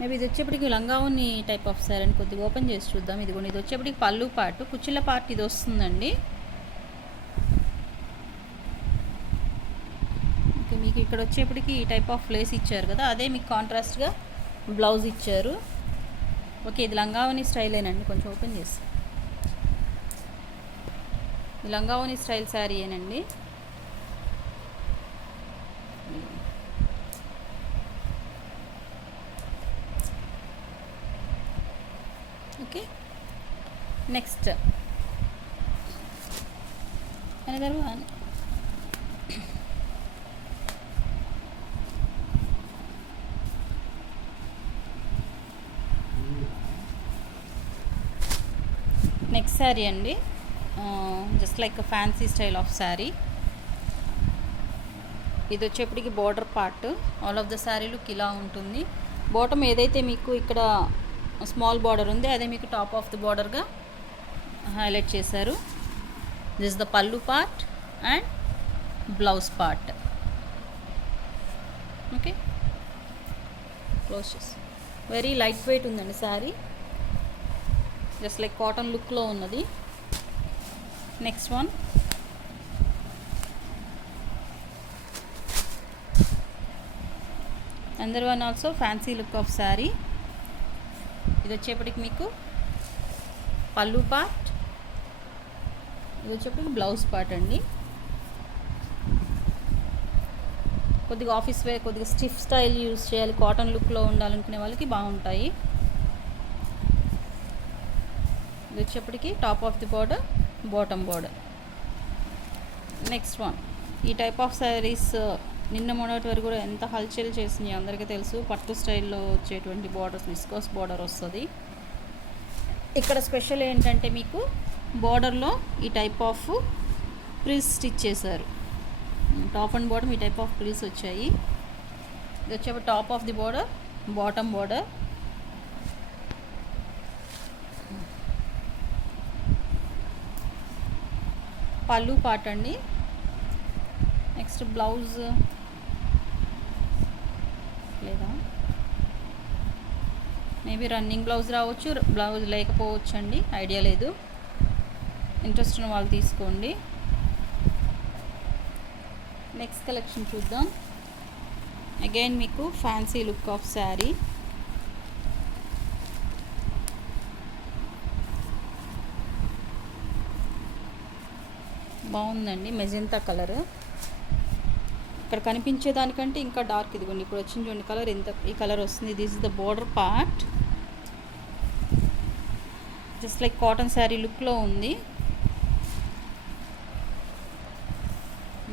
Maybe ఇది వచ్చేప్పటికి లంగావుని type of sari అని కొద్దిగా ఓపెన్ చేసి చూద్దాం. ఇదిగోండి, ఇది వచ్చేప్పటికి పళ్ళు పాటు, కుచ్చిళ్ళ పార్ట్ ఇది వస్తుందండి. ఓకే, మీకు ఇక్కడ వచ్చేప్పటికి ఈ టైప్ ఆఫ్ లేస్ ఇచ్చారు కదా, అదే మీకు కాంట్రాస్ట్గా బ్లౌజ్ ఇచ్చారు. ఓకే, ఇది లంగావుని స్టైలేనండి. కొంచెం ఓపెన్ చేసి, ఇది లంగావుని స్టైల్ శారీ ఏనండి. Okay, next another one. Next sari అండి, just like fancy style of sari. ఇది వచ్చేప్పటికి border part, all of the sari look ఇలా ఉంటుంది. బాటమ్ ఏదైతే మీకు ఇక్కడ స్మాల్ బార్డర్ ఉంది, అదే మీకు టాప్ ఆఫ్ ది బార్డర్గా హైలైట్ చేశారు. This the pallu part and blouse part. Okay, close చేసి, వెరీ లైట్ వెయిట్ ఉందండి శారీ, జస్ట్ లైక్ కాటన్ లుక్లో ఉన్నది. నెక్స్ట్ వన్, అందర్ one also fancy look of sari. ఇది వచ్చేప్పటికి మీకు పళ్ళు పార్ట్, ఇది వచ్చేప్పటికి బ్లౌజ్ పార్ట్ అండి. కొద్దిగా ఆఫీస్ వేర్, కొద్దిగా స్టిఫ్ స్టైల్ యూజ్ చేయాలి, కాటన్ లుక్లో ఉండాలనుకునే వాళ్ళకి బాగుంటాయి. ఇది వచ్చేప్పటికి top of the border, bottom border. Next one, ఈ టైప్ ఆఫ్ శారీస్ నిన్న మొన్నటి వరకు కూడా ఎంత హల్చల్ చేసినాయి అందరికీ తెలుసు. పట్టు స్టైల్లో వచ్చేటువంటి బార్డర్స్, విస్కోస్ బార్డర్ వస్తుంది. ఇక్కడ స్పెషల్ ఏంటంటే మీకు బార్డర్లో ఈ టైప్ ఆఫ్ ప్రిల్స్ స్టిచ్ చేశారు. టాప్ అండ్ బాటమ్ ఈ టైప్ ఆఫ్ ప్రిల్స్ వచ్చాయి. ఇది వచ్చేప్పుడు top of the border, bottom border. పళ్ళు పార్ట్ అండి. నెక్స్ట్ బ్లౌజ్ లేదా మేబీ రన్నింగ్ బ్లౌజ్ రావచ్చు, బ్లౌజ్ లేకపోవచ్చు అండి, ఐడియా లేదు. ఇంట్రెస్ట్ ఉన్న వాళ్ళు తీసుకోండి. నెక్స్ట్ కలెక్షన్ చూద్దాం. అగైన్ మీకు ఫ్యాన్సీ లుక్ ఆఫ్ శారీ. బాగుందండి, మెజెంతా కలర్. ఇక్కడ కనిపించే దానికంటే ఇంకా డార్క్, ఇదిగోండి ఇప్పుడు వచ్చిన చూడండి కలర్, ఎంత ఈ కలర్ వస్తుంది. This is the border part, just like cotton sari లుక్లో ఉంది.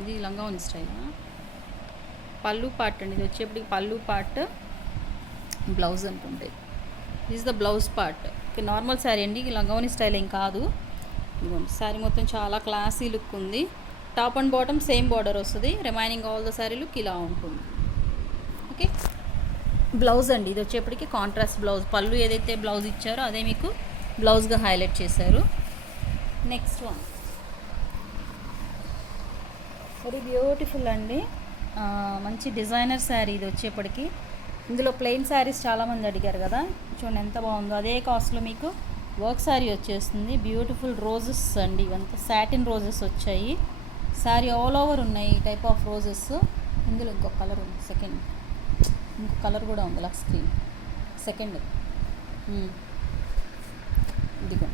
ఇది లంగావోని స్టైల్. పళ్ళు పార్ట్ అండి, ఇది వచ్చేప్పటికి పళ్ళు పార్ట్, బ్లౌజ్ అనుకుంటే this the blouse part. Normal sari అండి, లంగావోని స్టైల్ ఏం కాదు. ఇదిగోండి శారీ మొత్తం చాలా క్లాసీ లుక్ ఉంది. Top and bottom same border వస్తుంది. Remaining all the sari look ఇలా ఉంటుంది. ఓకే, బ్లౌజ్ అండి, ఇది వచ్చేప్పటికి కాంట్రాస్ట్ బ్లౌజ్. పళ్ళు ఏదైతే బ్లౌజ్ ఇచ్చారో అదే మీకు బ్లౌజ్గా హైలైట్ చేశారు. నెక్స్ట్ వన్, వెరీ బ్యూటిఫుల్ అండి, మంచి డిజైనర్ శారీ. ఇది వచ్చేప్పటికి ఇందులో ప్లెయిన్ శారీస్ చాలామంది అడిగారు కదా, చూడండి ఎంత బాగుందో. అదే కాస్ట్లో మీకు వర్క్ శారీ వచ్చేస్తుంది. బ్యూటిఫుల్ రోజెస్ అండి, ఇవంతా సాటిన్ రోజెస్ వచ్చాయి. శారీ ఆల్ ఓవర్ ఉన్నాయి ఈ టైప్ ఆఫ్ రోజెస్. ఇందులో ఇంకొక కలర్ ఉంది, సెకండ్ ఇంకొక కలర్ కూడా ఉంది, లక్స్ గ్రీన్ సెకండ్. ఇదిగో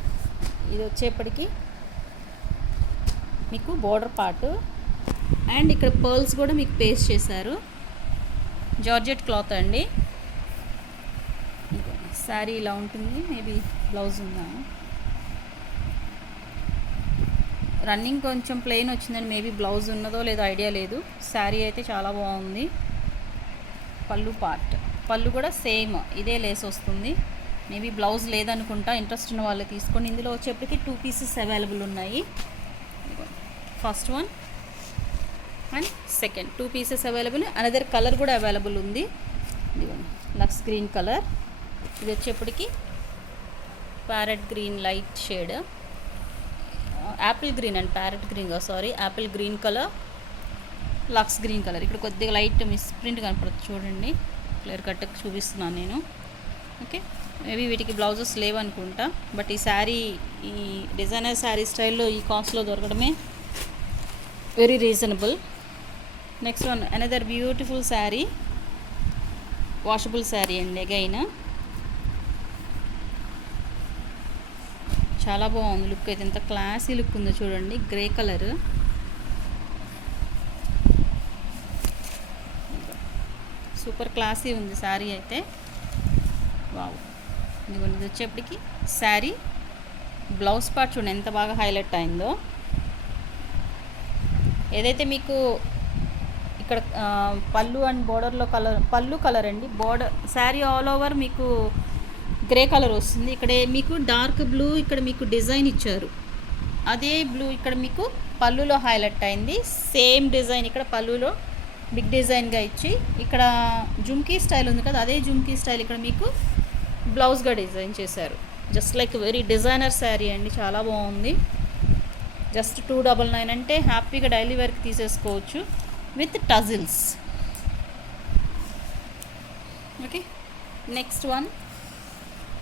ఇది వచ్చేప్పటికి మీకు బోర్డర్ పార్ట్ అండ్ ఇక్కడ పర్ల్స్ కూడా మీకు పేస్ట్ చేశారు. జార్జెట్ క్లాత్ అండి. శారీ ఇలా ఉంటుంది. మేబీ బ్లౌజ్ ఉందా, రన్నింగ్ కొంచెం ప్లెయిన్ వచ్చిందని మేబీ బ్లౌజ్ ఉన్నదో లేదో ఐడియా లేదు. శారీ అయితే చాలా బాగుంది. పళ్ళు పార్ట్, పళ్ళు కూడా సేమ్ ఇదే లేస్ వస్తుంది. మేబీ బ్లౌజ్ లేదనుకుంటా, ఇంట్రెస్ట్ ఉన్న వాళ్ళు తీసుకోండి. ఇందులో వచ్చేప్పటికి 2 పీసెస్ అవైలబుల్ ఉన్నాయి. First one and second 2 pieces available. Another colour కూడా అవైలబుల్ ఉంది. ఇదిగోండి లక్స్ గ్రీన్ కలర్. ఇది వచ్చేప్పటికి parrot green light shade, apple green and parrot green, sorry apple green colour, lux green colour. ఇక్కడ కొద్దిగా లైట్ మిస్ ప్రింట్ కనపడుతుంది చూడండి, clear కట్గా చూపిస్తున్నాను నేను. ఓకే, మేబీ వీటికి బ్లౌజెస్ లేవనుకుంటా. బట్ ఈ శారీ, ఈ డిజైనర్ శారీ స్టైల్లో ఈ కాస్ట్లో దొరకడమే very reasonable. Next one another beautiful sari, washable sari అండి. అగైన్ చాలా బాగుంది లుక్ అయితే, ఎంత క్లాసీ లుక్ ఉందో చూడండి. గ్రే కలర్, సూపర్ క్లాసీ ఉంది శారీ అయితే. వావ్, ఇదిగోండి. ఇది వచ్చేప్పటికి శారీ బ్లౌజ్ పార్ట్ చూడండి ఎంత బాగా హైలైట్ అయిందో. ఏదైతే మీకు ఇక్కడ పళ్ళు అండ్ బోర్డర్లో కలర్, పళ్ళు కలర్ అండి, బోర్డర్ శారీ ఆల్ ఓవర్ మీకు గ్రే కలర్ వస్తుంది. ఇక్కడ మీకు డార్క్ బ్లూ, ఇక్కడ మీకు డిజైన్ ఇచ్చారు. అదే బ్లూ ఇక్కడ మీకు పళ్ళులో హైలైట్ అయింది. సేమ్ డిజైన్ ఇక్కడ పళ్ళులో బిగ్ డిజైన్గా ఇచ్చి, ఇక్కడ జుమ్కీ స్టైల్ ఉంది కదా, అదే జుమ్కీ స్టైల్ ఇక్కడ మీకు బ్లౌజ్గా డిజైన్ చేశారు. Just like very designer sari అండి, చాలా బాగుంది. జస్ట్ 299 అంటే హ్యాపీగా డైలీ వేర్కి తీసేసుకోవచ్చు with tassels. Okay, next one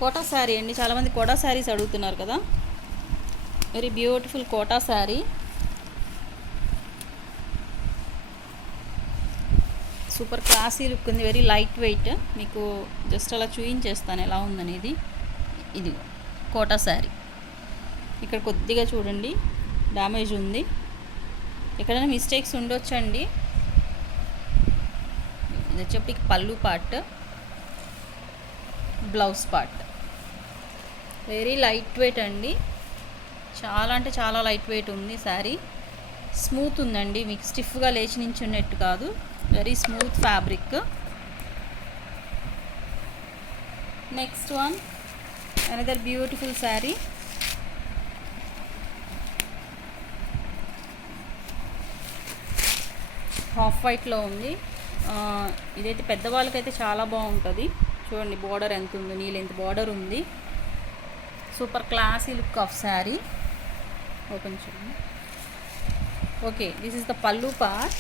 Kota sari అండి. చాలామంది కోటా శారీస్ అడుగుతున్నారు కదా. Very beautiful Kota sari, super classy look ఉంది. Very light weight. మీకు జస్ట్ అలా చూయించేస్తాను ఎలా ఉందనేది. ఇది కోటా శారీ. ఇక్కడ కొద్దిగా చూడండి డ్యామేజ్ ఉంది, ఎక్కడైనా మిస్టేక్స్ ఉండొచ్చండి. ఇది వచ్చేప్పటికి పళ్ళు part, blouse part. Very light wait అండి, చాలా అంటే చాలా లైట్ వెయిట్ ఉంది శారీ. స్మూత్ ఉందండి, మీకు స్టిఫ్గా లేచి నించున్నట్టు కాదు. Very smooth fabric. Next one another beautiful sari. Half వైట్లో ఉంది. ఇదైతే పెద్దవాళ్ళకైతే చాలా బాగుంటుంది. చూడండి బార్డర్ ఎంత ఉందో, నీళ్ళెంత బార్డర్ ఉంది. Super classy look of sari. Open చూడండి. ఓకే, దిస్ ఇస్ ద పళ్ళు పార్ట్.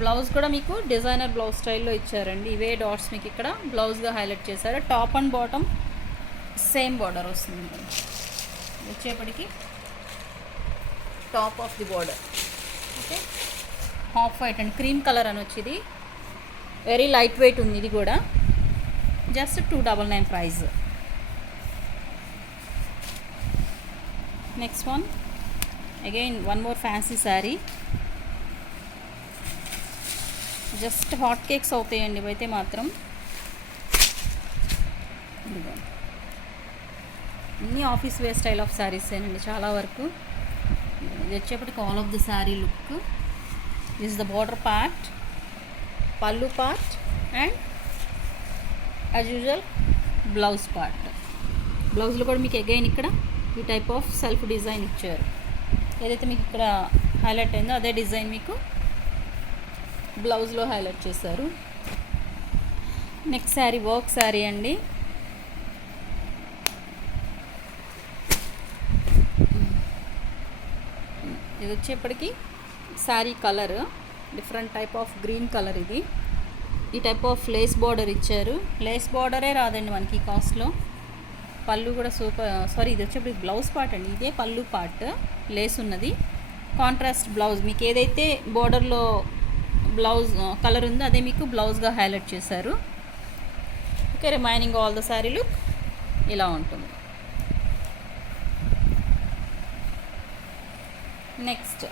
బ్లౌజ్ కూడా మీకు డిజైనర్ బ్లౌజ్ స్టైల్లో ఇచ్చారండి. ఇవే డాట్స్ మీకు ఇక్కడ బ్లౌజ్గా హైలైట్ చేశారు. Top and bottom same border వస్తుంది. వచ్చేప్పటికి top of the border. Okay, half white and cream colour అని వచ్చేది. వెరీ లైట్ వెయిట్ ఉంది. ఇది కూడా just 299 price. Next one again one more fancy sari. Just hot cakes అవుతాయండి ఇవైతే మాత్రం. అన్నీ ఆఫీస్ వేర్ స్టైల్ ఆఫ్ శారీసేనండి చాలా వరకు. ఇది వచ్చేప్పటికి all of the sari look. This the border part, పళ్ళు part and as usual blouse part. బ్లౌజ్లో కూడా మీకు అగైన్ ఇక్కడ ఈ టైప్ ఆఫ్ సెల్ఫ్ డిజైన్ ఇచ్చారు. ఏదైతే మీకు ఇక్కడ హైలైట్ అయిందో అదే డిజైన్ మీకు బ్లౌజ్లో హైలైట్ చేశారు. నెక్స్ట్ శారీ వర్క్ శారీ అండి. ఇది వచ్చేప్పటికి sari colour different type of green colour. ఇది ఈ టైప్ ఆఫ్ లేస్ బార్డర్ ఇచ్చారు. లేస్ బార్డరే రాదండి మనకి ఈ కాస్ట్లో. పళ్ళు కూడా సూపర్. సారీ, ఇది వచ్చేప్పటికి బ్లౌజ్ పార్ట్ అండి. ఇదే పళ్ళు పార్ట్, లేస్ ఉన్నది. కాంట్రాస్ట్ బ్లౌజ్ మీకు ఏదైతే బార్డర్లో బ్లౌజ్ కలర్ ఉందో అదే మీకు బ్లౌజ్గా హైలైట్ చేశారు. Okay, remaining all the sari look ఇలా ఉంటుంది. Next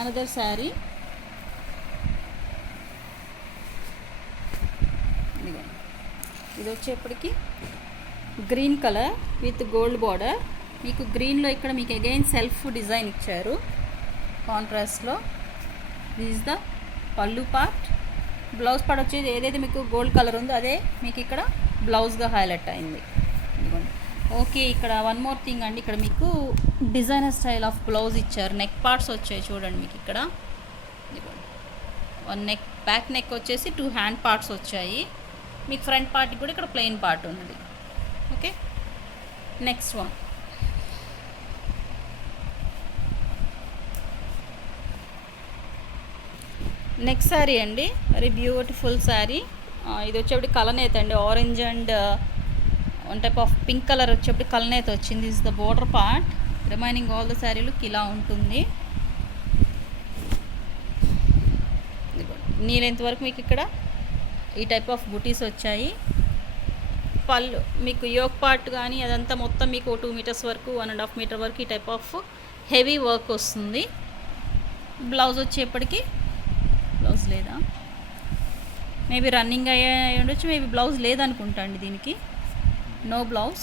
another sari. ఇది వచ్చేప్పటికి green colour with gold border. మీకు గ్రీన్లో ఇక్కడ మీకు అగైన్ సెల్ఫ్ డిజైన్ ఇచ్చారు కాంట్రాస్ట్లో. దిస్ ఇస్ ద పళ్ళు పార్ట్. బ్లౌజ్ పార్ట్ వచ్చేది ఏదైతే మీకు గోల్డ్ కలర్ ఉందో అదే మీకు ఇక్కడ బ్లౌజ్గా హైలైట్ అయింది. ఓకే, ఇక్కడ వన్ మోర్ థింగ్ అండి. ఇక్కడ మీకు డిజైనర్ స్టైల్ ఆఫ్ బ్లౌజ్ ఇచ్చారు. నెక్ పార్ట్స్ వచ్చాయి చూడండి మీకు ఇక్కడ. వన్ నెక్, బ్యాక్ నెక్ వచ్చేసి 2 హ్యాండ్ పార్ట్స్ వచ్చాయి. మీకు ఫ్రంట్ పార్ట్కి కూడా ఇక్కడ ప్లెయిన్ పార్ట్ ఉంది. Okay, next one next sari అండి, వెరీ బ్యూటిఫుల్ శారీ. ఇది వచ్చేప్పటికి కలనేత అండి, orange and one type of pink colour వచ్చేప్పటికి కలనేత వచ్చింది. This the border part. Remaining all the శారీలుకి ఇలా ఉంటుంది. నీ లెంత్ వరకు మీకు ఇక్కడ ఈ టైప్ ఆఫ్ బుటీస్ వచ్చాయి. పళ్ళు మీకు యోక్ పార్ట్ కానీ అదంతా మొత్తం మీకు 2 మీటర్స్ వరకు 1.5 మీటర్ వరకు ఈ టైప్ ఆఫ్ హెవీ వర్క్ వస్తుంది. బ్లౌజ్ వచ్చేప్పటికి బ్లౌజ్ లేదా, మేబీ రన్నింగ్ అయ్యే ఉండొచ్చు, మేబీ బ్లౌజ్ లేదనుకుంటా అండి దీనికి. నో బ్లౌజ్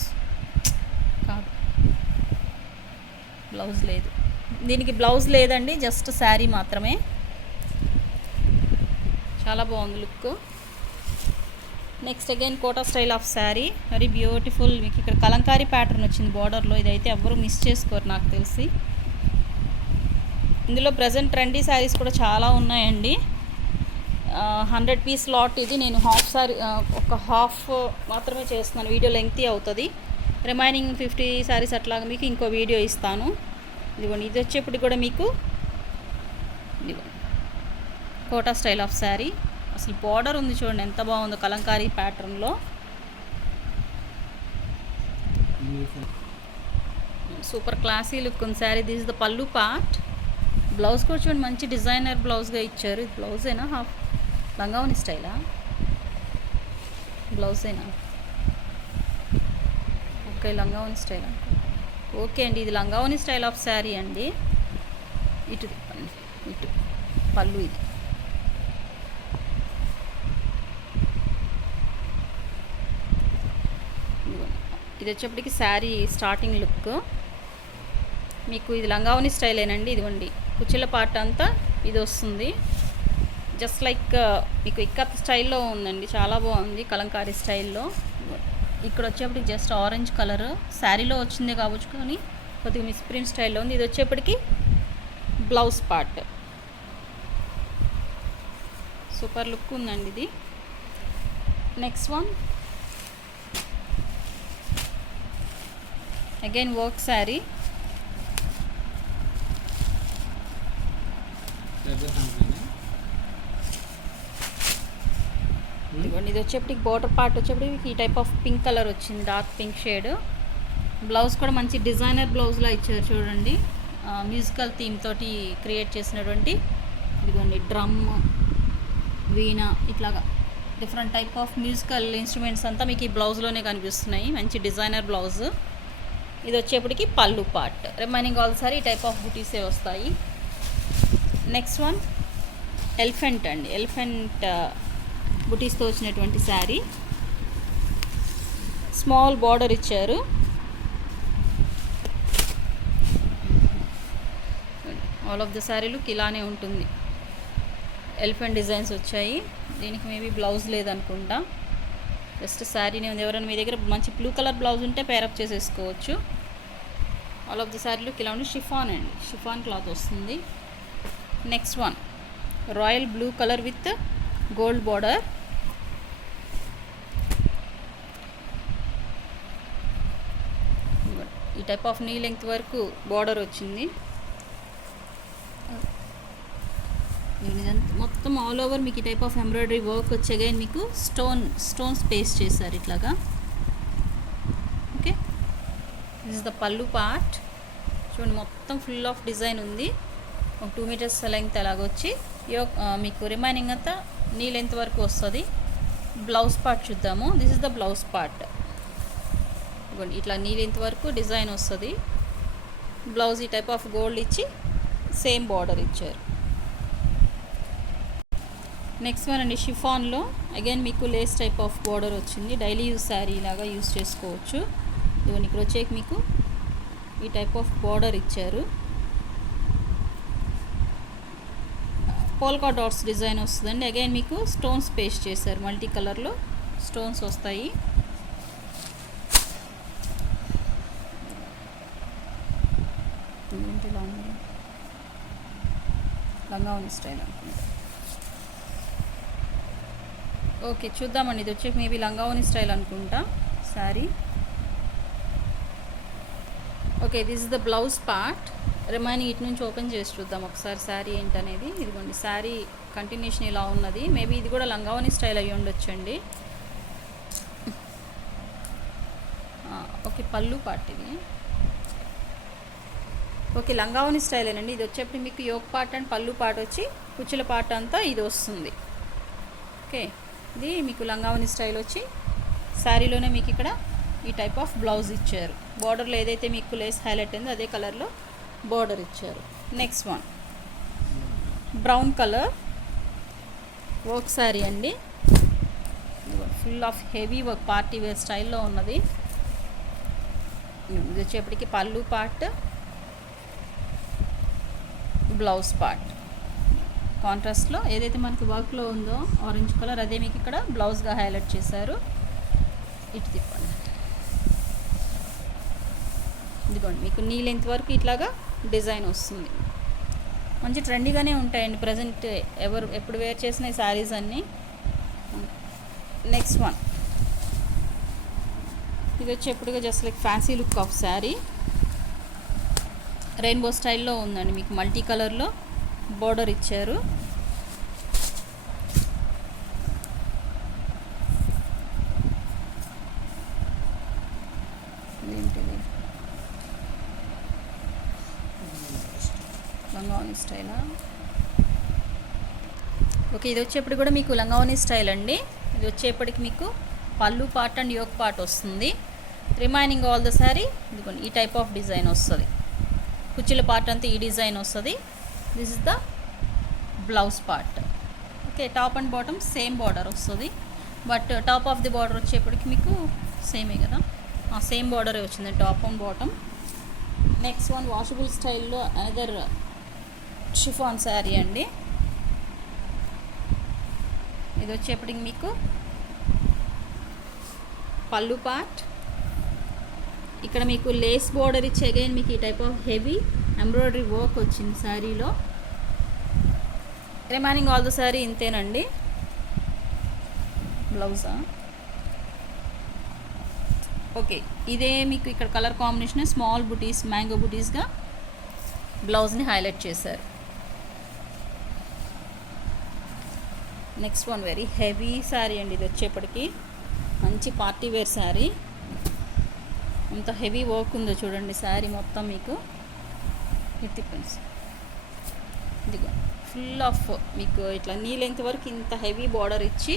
కాదు, బ్లౌజ్ లేదు దీనికి, బ్లౌజ్ లేదండి, జస్ట్ శారీ మాత్రమే. చాలా బాగుంది look. Next again Kota style of sari, very beautiful. మీకు ఇక్కడ కలంకారీ ప్యాటర్న్ వచ్చింది బార్డర్లో. ఇదైతే ఎవ్వరూ మిస్ చేసుకోరు నాకు తెలిసి. ఇందులో ప్రజెంట్ ట్రెండీ శారీస్ కూడా చాలా ఉన్నాయండి. 100 పీస్ లాట్ ఇది. నేను హాఫ్ శారీ ఒక హాఫ్ మాత్రమే చేస్తున్నాను, వీడియో లెంగ్తీ అవుతుంది. రిమైనింగ్ 50 శారీస్ అట్లాగా మీకు ఇంకో వీడియో ఇస్తాను. ఇదిగోండి, ఇది వచ్చేప్పటికి కూడా మీకు ఇదిగోండి కోటా స్టైల్ ఆఫ్ శారీ. అసలు బార్డర్ ఉంది చూడండి ఎంత బాగుందో కలంకారీ ప్యాటర్న్లో. సూపర్ క్లాసీ లుక్ ఉంది sari. This is the pallu part. Blouse కూడా చూడండి మంచి డిజైనర్ బ్లౌజ్గా ఇచ్చారు. ఇది బ్లౌజేనా, హాఫ్ లంగావని స్టైలా? బ్లౌజేనా? ఓకే, లంగావని స్టైల్. ఓకే అండి, ఇది లంగావని స్టైల్ ఆఫ్ శారీ అండి. ఇటు ఇటు పళ్ళు ఇది. ఇది వచ్చేప్పటికి శారీ స్టార్టింగ్ లుక్. మీకు ఇది లంగావని స్టైలేనండి. ఇదిగోండి కుచ్చిళ్ళ పార్ట్ అంతా ఇది వస్తుంది. జస్ట్ లైక్ మీకు ఇక్కత్ స్టైల్లో ఉందండి, చాలా బాగుంది కలంకారీ స్టైల్లో. ఇక్కడ వచ్చేప్పటికి జస్ట్ ఆరెంజ్ కలర్ శారీలో వచ్చింది కావచ్చు, కానీ కొద్దిగా మిస్ప్రింట్ స్టైల్లో ఉంది. ఇది వచ్చేప్పటికి బ్లౌజ్ పార్ట్. సూపర్ లుక్ ఉందండి ఇది. Next one again work sari. ఇదిగోండి, ఇది వచ్చేప్పటికి బోర్డర్ పార్ట్ వచ్చేప్పటికి ఈ టైప్ ఆఫ్ పింక్ కలర్ వచ్చింది, డార్క్ పింక్ షేడ్. బ్లౌజ్ కూడా మంచి డిజైనర్ బ్లౌజ్లో ఇచ్చారు చూడండి. మ్యూజికల్ థీమ్ తోటి క్రియేట్ చేసినటువంటి ఇదిగోండి డ్రమ్, వీణ, ఇట్లాగా different type of musical instruments అంతా మీకు ఈ బ్లౌజ్లోనే కనిపిస్తున్నాయి. మంచి డిజైనర్ బ్లౌజ్. ఇది వచ్చేప్పటికి పళ్ళు పార్ట్. రిమైనింగ్ ఆల్ సారీ ఈ టైప్ ఆఫ్ బుటీసే వస్తాయి. నెక్స్ట్ వన్ ఎలిఫెంట్ అండి. ఎలిఫెంట్ బుటీస్తో వచ్చినటువంటి శారీ. స్మాల్ బార్డర్ ఇచ్చారు. All of the sari look ఇలానే ఉంటుంది. ఎలిఫెంట్ డిజైన్స్ వచ్చాయి. దీనికి మేబీ బ్లౌజ్ లేదనుకుంటా, జస్ట్ శారీనే ఉంది. ఎవరైనా మీ దగ్గర మంచి బ్లూ కలర్ బ్లౌజ్ ఉంటే పేరప్ చేసేసుకోవచ్చు. All of the sari look ఇలా ఉంది. షిఫాన్ అండి, షిఫాన్ క్లాత్ వస్తుంది. Next one royal blue colour with gold border. ఈ టైప్ ఆఫ్ నీ లెంగ్త్ వరకు బార్డర్ వచ్చింది. మొత్తం ఆల్ ఓవర్ మీకు ఈ టైప్ ఆఫ్ ఎంబ్రాయిడరీ వర్క్ వచ్చేగా మీకు స్టోన్స్ పేస్ట్ చేశారు ఇట్లాగా. Okay, this is the pallu part. చూడండి మొత్తం ఫుల్ ఆఫ్ డిజైన్ ఉంది. ఒక 2 మీటర్స్ లెంగ్త్ అలాగొచ్చి మీకు రిమైనింగ్ అంతా నీ లెంత్ వరకు వస్తుంది. బ్లౌజ్ పార్ట్ చూద్దాము. This is the blouse part. ఇట్లా నీ లెంత్ వరకు డిజైన్ వస్తుంది. బ్లౌజ్ ఈ టైప్ ఆఫ్ గోల్డ్ ఇచ్చి సేమ్ బార్డర్ ఇచ్చారు. నెక్స్ట్ వన్ అండి షిఫాన్లో అగైన్ మీకు లేస్ టైప్ ఆఫ్ బార్డర్ వచ్చింది. డైలీ యూజ్ శారీ లాగా యూజ్ చేసుకోవచ్చు. ఇవన్నీ ఇక్కడ వచ్చేకి మీకు ఈ టైప్ ఆఫ్ బార్డర్ ఇచ్చారు. పోల్కా డాట్స్ డిజైన్ వస్తుందండి. అగైన్ మీకు స్టోన్స్ పేస్ట్ చేశారు, మల్టీ కలర్లో స్టోన్స్ వస్తాయి. లంగావని స్టైల్ అనుకుంటా. ఓకే చూద్దామండి. ఇది వచ్చి మేబీ లంగావని స్టైల్ అనుకుంటా sari. Okay, this is the blouse part. Remaining ఇటు నుంచి ఓపెన్ చేసి చూద్దాం ఒకసారి శారీ ఏంటనేది. ఇదిగోండి శారీ కంటిన్యూషన్ ఇలా ఉన్నది. మేబీ ఇది కూడా లంగావని స్టైల్ అయ్యి ఉండొచ్చండి. ఓకే, పళ్ళు పార్ట్ ఇది. ఓకే, లంగావని స్టైలేనండి. ఇది వచ్చేప్పుడు మీకు యోక్ పార్ట్ అండ్ పళ్ళు పార్ట్ వచ్చి కుచ్చుల పార్ట్ అంతా ఇది వస్తుంది. ఓకే, ఇది మీకు లంగావని స్టైల్ వచ్చి శారీలోనే మీకు ఇక్కడ ఈ టైప్ ఆఫ్ బ్లౌజ్ ఇచ్చారు. బార్డర్లో ఏదైతే మీకు లేస్ హైలైట్ అయిందో అదే కలర్లో బార్డర్ ఇచ్చారు. Next one brown colour work sari అండి. Full of heavy work party wear స్టైల్లో ఉన్నది. ఇది వచ్చేప్పటికి పళ్ళు పార్ట్, బ్లౌజ్ పార్ట్ కాంట్రాస్ట్లో ఏదైతే మనకి వర్క్లో ఉందో ఆరెంజ్ కలర్ అదే మీకు ఇక్కడ బ్లౌజ్గా హైలైట్ చేశారు. ఇటు తిప్పండి. ఇదిగోండి మీకు నీ లెంత్ వరకు ఇట్లాగా డిజైన్ వస్తుంది. మంచి ట్రెండీగానే ఉంటాయండి ప్రజెంట్ ఎప్పుడు వేర్ చేసిన ఈ శారీస్ అన్నీ. నెక్స్ట్ వన్ ఇది వచ్చేప్పుడుగా just like fancy look of sari. Rainbow స్టైల్లో ఉందండి, మీకు మల్టీ కలర్లో బోర్డర్ ఇచ్చారు. ఏంటిది లంగావని స్టైలా? ఓకే, ఇది వచ్చేప్పుడు కూడా మీకు లంగావని స్టైల్ అండి. ఇది వచ్చేప్పటికి మీకు పళ్ళు పార్ట్ అండ్ యోక్ పార్ట్ వస్తుంది. రిమైనింగ్ ఆల్ ద శారీ ఇదిగోండి ఈ టైప్ ఆఫ్ డిజైన్ వస్తుంది. కుచ్చుల పార్ట్ అంతా ఈ డిజైన్ వస్తుంది. This is the blouse part. Okay, top and bottom same border వస్తుంది. But top of the border వచ్చేప్పటికి మీకు సేమే కదా, సేమ్ బార్డరే వచ్చింది top and bottom. Next one washable స్టైల్లో అదర్ షిఫాన్ శారీ అండి. ఇది వచ్చేప్పటికి మీకు పళ్ళు పార్ట్, ఇక్కడ మీకు లేస్ బోర్డర్ ఇచ్చి అగైన్ మీకు ఈ type of heavy embroidery work వచ్చింది శారీలో. రిమైనింగ్ ఆల్ ద శారీ ఇంతేనండి. బ్లౌజా? ఓకే, ఇదే మీకు ఇక్కడ కలర్ కాంబినేషన్ స్మాల్ బుటీస్ మ్యాంగో బుటీస్గా బ్లౌజ్ని హైలైట్ చేశారు. Next one very heavy sari అండి. ఇది వచ్చేప్పటికి మంచి పార్టీ వేర్ శారీ. అంత హెవీ వర్క్ ఉందో చూడండి శారీ మొత్తం మీకు. ఇది ఫ్రెండ్స్ ఇదిగో ఫుల్ ఆఫ్ మీకు ఇట్లా నీ లెంత్ వరకు ఇంత హెవీ బార్డర్ ఇచ్చి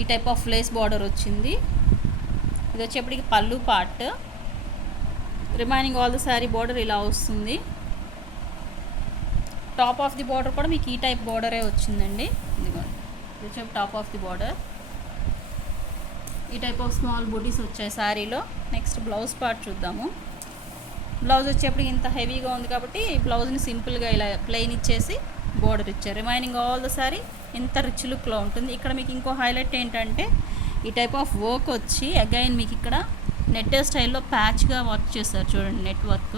ఈ టైప్ ఆఫ్ లేస్ బార్డర్ వచ్చింది. ఇది వచ్చేప్పటికి పళ్ళు part. Remaining all the sari border ఇలా వస్తుంది. టాప్ ఆఫ్ ది బార్డర్ కూడా మీకు ఈ టైప్ బార్డరే వచ్చిందండి. ఇదిగోండి ఇది వచ్చేపు టాప్ ఆఫ్ ది బార్డర్. ఈ టైప్ ఆఫ్ స్మాల్ బూటీస్ వచ్చాయి శారీలో. నెక్స్ట్ బ్లౌజ్ పార్ట్ చూద్దాము. బ్లౌజ్ వచ్చేప్పటికి ఇంత హెవీగా ఉంది కాబట్టి బ్లౌజ్ని సింపుల్గా ఇలా ప్లెయిన్ ఇచ్చేసి బోర్డర్ ఇచ్చారు. రిమైనింగ్ ఆల్ ద శారీ ఇంత రిచ్ లుక్లో ఉంటుంది. ఇక్కడ మీకు ఇంకో హైలైట్ ఏంటంటే ఈ టైప్ ఆఫ్ వర్క్ వచ్చి అగైన్ మీకు ఇక్కడ నెట్ స్టైల్లో ప్యాచ్గా వర్క్ చేస్తారు చూడండి, net work.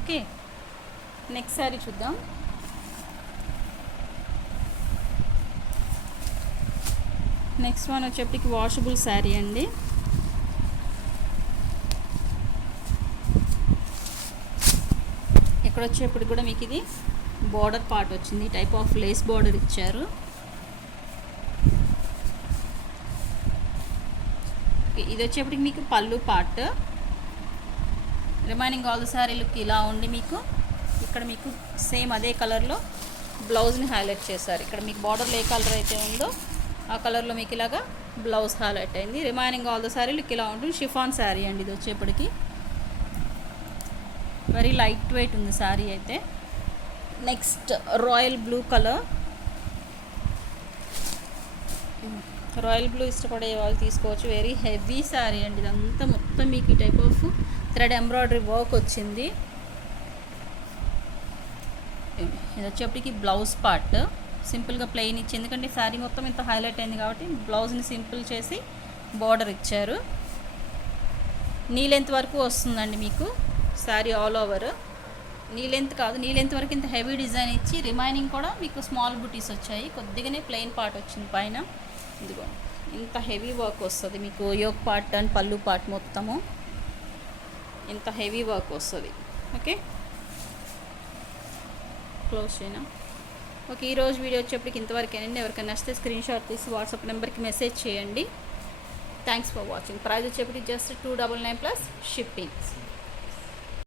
Okay, next sari చూద్దాం. నెక్స్ట్ వన్ వచ్చేప్పటికి వాషబుల్ శారీ అండి. ఇక్కడ వచ్చేప్పటికి కూడా మీకు ఇది బార్డర్ పార్ట్ వచ్చింది. టైప్ ఆఫ్ లేస్ బార్డర్ ఇచ్చారు. ఇది వచ్చేప్పటికి మీకు పళ్ళు part. Remaining all the sari look ఇలా ఉండి మీకు ఇక్కడ మీకు సేమ్ అదే కలర్లో బ్లౌజ్ని హైలైట్ చేశారు. ఇక్కడ మీకు బార్డర్లో ఏ కలర్ అయితే ఉందో ఆ కలర్లో మీకు ఇలాగా బ్లౌజ్ హైలైట్ అయింది. Remaining all the sari look ఇలా ఉంటుంది. షిఫాన్ శారీ అండి ఇది వచ్చేప్పటికి. వెరీ లైట్ వెయిట్ ఉంది శారీ అయితే. Next royal blue colour. Royal blue ఇష్టపడే వాళ్ళు తీసుకోవచ్చు. వెరీ హెవీ శారీ అండి ఇదంతా. మొత్తం మీకు ఈ type of thread embroidery work వచ్చింది. ఇది వచ్చేప్పటికి బ్లౌజ్ పార్ట్ సింపుల్గా ప్లెయిన్ ఇచ్చి, ఎందుకంటే శారీ మొత్తం ఇంత హైలైట్ అయింది కాబట్టి బ్లౌజ్ని సింపుల్ చేసి బార్డర్ ఇచ్చారు. నీ లెంత్ వరకు వస్తుందండి మీకు sari all over. Knee length కాదు, నీ లెంత్ వరకు ఇంత హెవీ డిజైన్ ఇచ్చి రిమైనింగ్ కూడా మీకు స్మాల్ బుటీస్ వచ్చాయి. కొద్దిగానే ప్లెయిన్ పార్ట్ వచ్చింది పైన. ఇదిగో ఇంత హెవీ వర్క్ వస్తుంది మీకు. యోక్ పార్ట్ అండ్ పళ్ళు పార్ట్ మొత్తము ఇంత హెవీ వర్క్ వస్తుంది. ఓకే, క్లోజ్ చేయనా. ఓకే, ఈరోజు వీడియో వచ్చేప్పటికి ఇంతవరకేనండి. ఎవరికైనా నచ్చితే స్క్రీన్ షాట్ తీసి వాట్సాప్ నెంబర్కి మెసేజ్ చేయండి. Thanks for watching. ప్రైస్ వచ్చేప్పటికి జస్ట్ 299 ప్లస్ షిప్పింగ్.